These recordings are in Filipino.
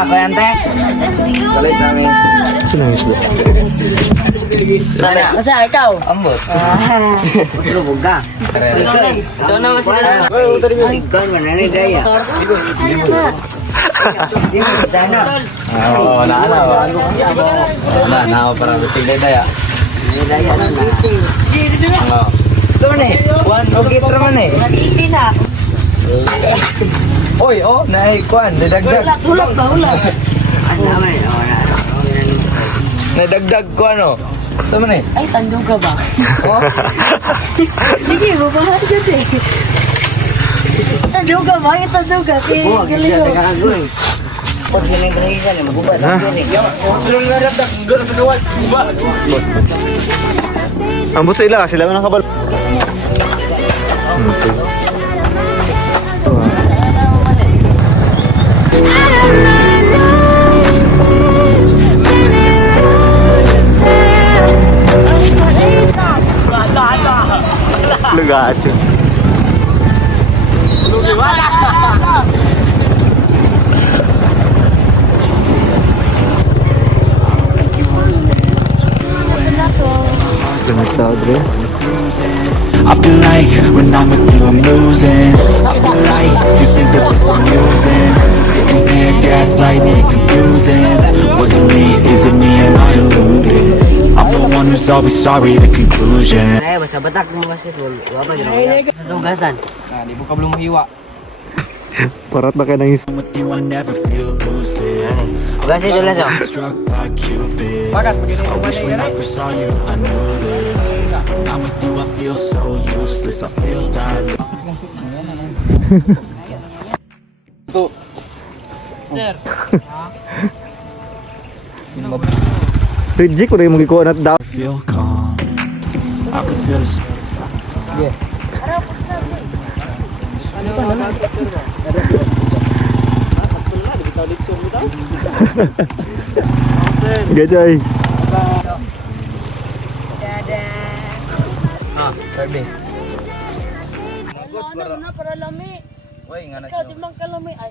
apa yan, te? Galit namin. Sinangis ba? Tana. Masa ikaw? Ambot. Tulog ka. Ikaw na mas na. Ay, ikaw mananay daya. Di mo kita na. Oo, naala. Na ako parang guting daya. Daya na na. Oo. Ito man eh. Okay, ito man eh. Nag-iiti na. Oy, oh, naikuan. Nadagdag. Tulog ba? Ulag. Ano naman eh. Nadagdag ko ano. Ito man eh. Ay, tandong ka ba? Oh. Sige, babahan siya eh. Tandong ka ba? Tandong ka. Buwag siya tagagagoy. Pag ginagawa na magubad ang yun eh. Ambot sa ila, sila man ang kabal. Lugacho. I feel like when I'm with you I'm losing. I feel like you think that this amusing. Sitting here gaslighting me, confusing. Was it me? Is it me? Am I deluded? I'm the one who's always sorry, the conclusion. Ay, basta batak mo kasi tol. Wapa yun. Tugasan. Di mo ka belum mahiwa. Parat ba kayo ng With you I never feel lucid. Tugasan dulu to. Struck by Cupid. I wish when I first saw you I knew this. I'm with you I feel so useless. I feel diluted. Ito. Sir. Wrinje ko rin mong ikuha na daw. I feel calm. I can feel the Gajay. Ah, service. Ano na para lami. Uy, nga na Ikaw di man kalami. Ay.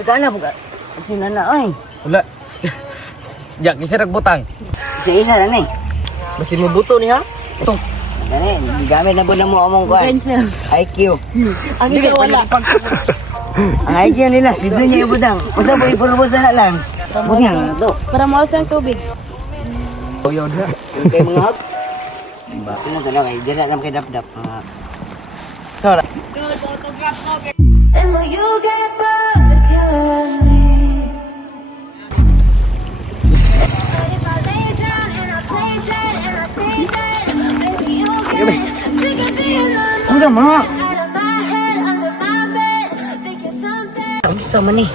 Kita na buka. Sina na ay. Wala. Jak, isa ragbutang. Isa na ni. Masih mo buto ni ha? Ito. Dani, gamit na po na mo among kuan. Pencils. IQ. Ang isa wala. Ang IQ nila, sidlo niya ibutang. Basta po ipurubos na lang. Bunyang to. Para mawas ang tubig. Uyaw na. Yung kay mga hap. Bakit na talaga, hindi na lang kay dap-dap. Sora. And will you get bored of killing me? But if I lay down and I play dead and I stay dead, maybe you'll get sick of being alone. Udah mga. Out of my head, under my bed, think you're something. Gusto mo ni.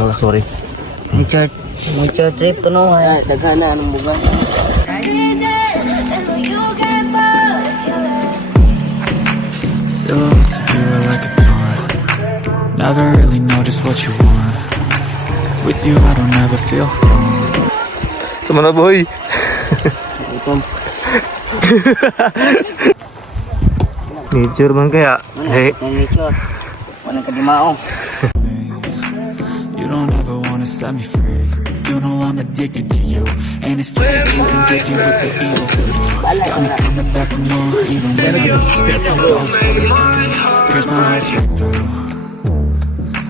Oh, sorry. Mucho trip to no. Daghan na anong buga. Stay dead, and will you get bored of killing me? silhouettes of you are like a taunt. Never really know just what you want. With you I don't ever feel calm. Sama na boy. Nature man kaya. Hey. Nature. Wanang kadimao. You don't ever wanna set me free. You know I'm addicted to you, and it's twisted you and get you with the evil voodoo. Got me coming back for more, even when I don't stick my goals for the days. Here's my heart straight through.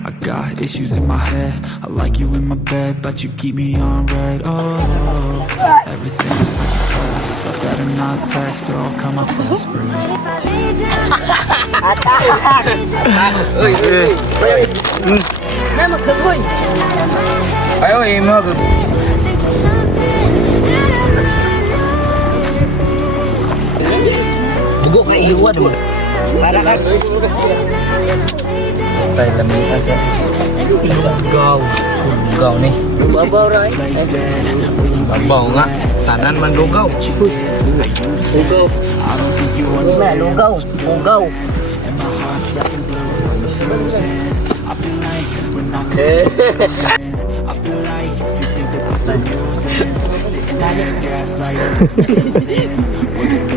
I got issues in my head. I like you in my bed, but you keep me on red. Oh, everything is like a test. I better not text or I'll come off desperate. Uy, Na magkagoy. Ayo, mo. Bugo ka iwan mo. Para ka. Tayo lamig asa. Sugaw. Sugaw ni. Babaw ray. Babaw nga. Tanan man lugaw. Lugaw. Wala, lugaw. Lugaw.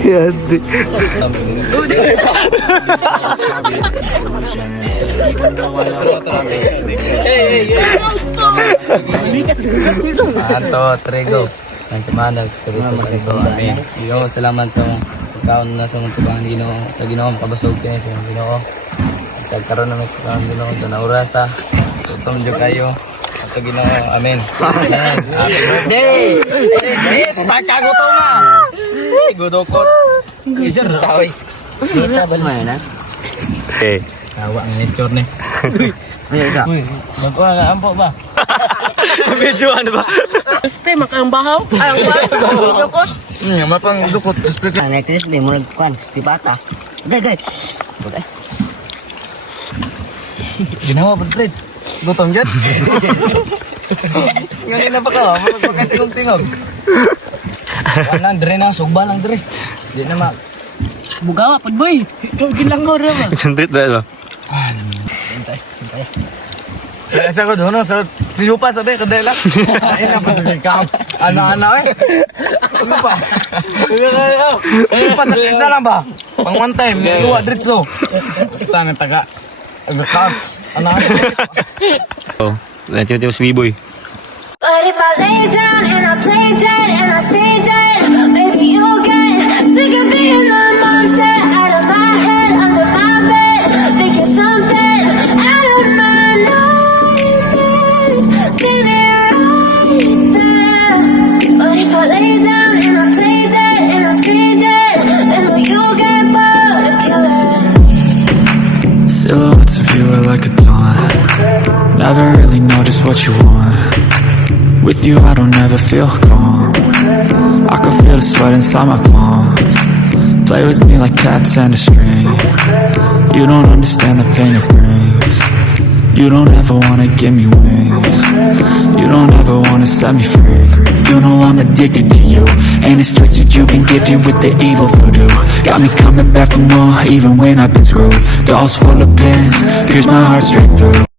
Yan. Ato, Trego. Ang samanag, Espiritu Santo. Amen. Ginoo, salamat sa pagkaon na sa mga tubangan Ginoo. Sa Ginoo, pabasog kayo sa mga Ginoo. Sa karon na may pagkaon Ginoo, sa naurasa. Tutom dyo kayo. Sa Ginoo, amen. Amen. Happy birthday! Pagkagutom na! Gudokot. Sir, taway. Kita ba naman na? Okay. Tawa ang nature ni. Ano isa? Uy, magkuha nga ampo ba? Medyo ano ba? Gusto, makang bahaw. Ay, ang bahaw. Dukot. Mapang dukot. Ang necklace ba? Murag kuan. Pipata. Day. Ginawa pa, Fritz. Gutom dyan. Ngayon na pa ka, magpagkatingog-tingog. Wala, Dre na. Sugba lang, Dre. Di na ma... Bugawa, pagboy. Ikaw ginlangaw rin ba? Sandrit ba? Hintay. Isa ko doon, sa siyupa sabi, kadala. Ay na, patugin ka. Ano, eh. Ano pa? Siyupa sa isa lang ba? Pang one time, luwa, dritso. Kita na taga. Agakak. Ano? Oh, nanti si B-boy. But if I lay down and I play dead and I stay dead, maybe you'll get sick of being the monster out of my head, under my bed. Think you're something out of my nightmares. See me right there. But if I lay down and I play dead and I stay dead, then will you get bored of killing? Silhouettes of you are like a taunt. Never really know just what you want. With you I don't ever feel calm. I can feel the sweat inside my palms. Play with me like cats and a string. You don't understand the pain it brings. You don't ever wanna give me wings. You don't ever wanna set me free. You know I'm addicted to you, and it's twisted, you've been gifted with the evil voodoo. Got me coming back for more, even when I've been screwed. Dolls full of pins, pierce my heart straight through.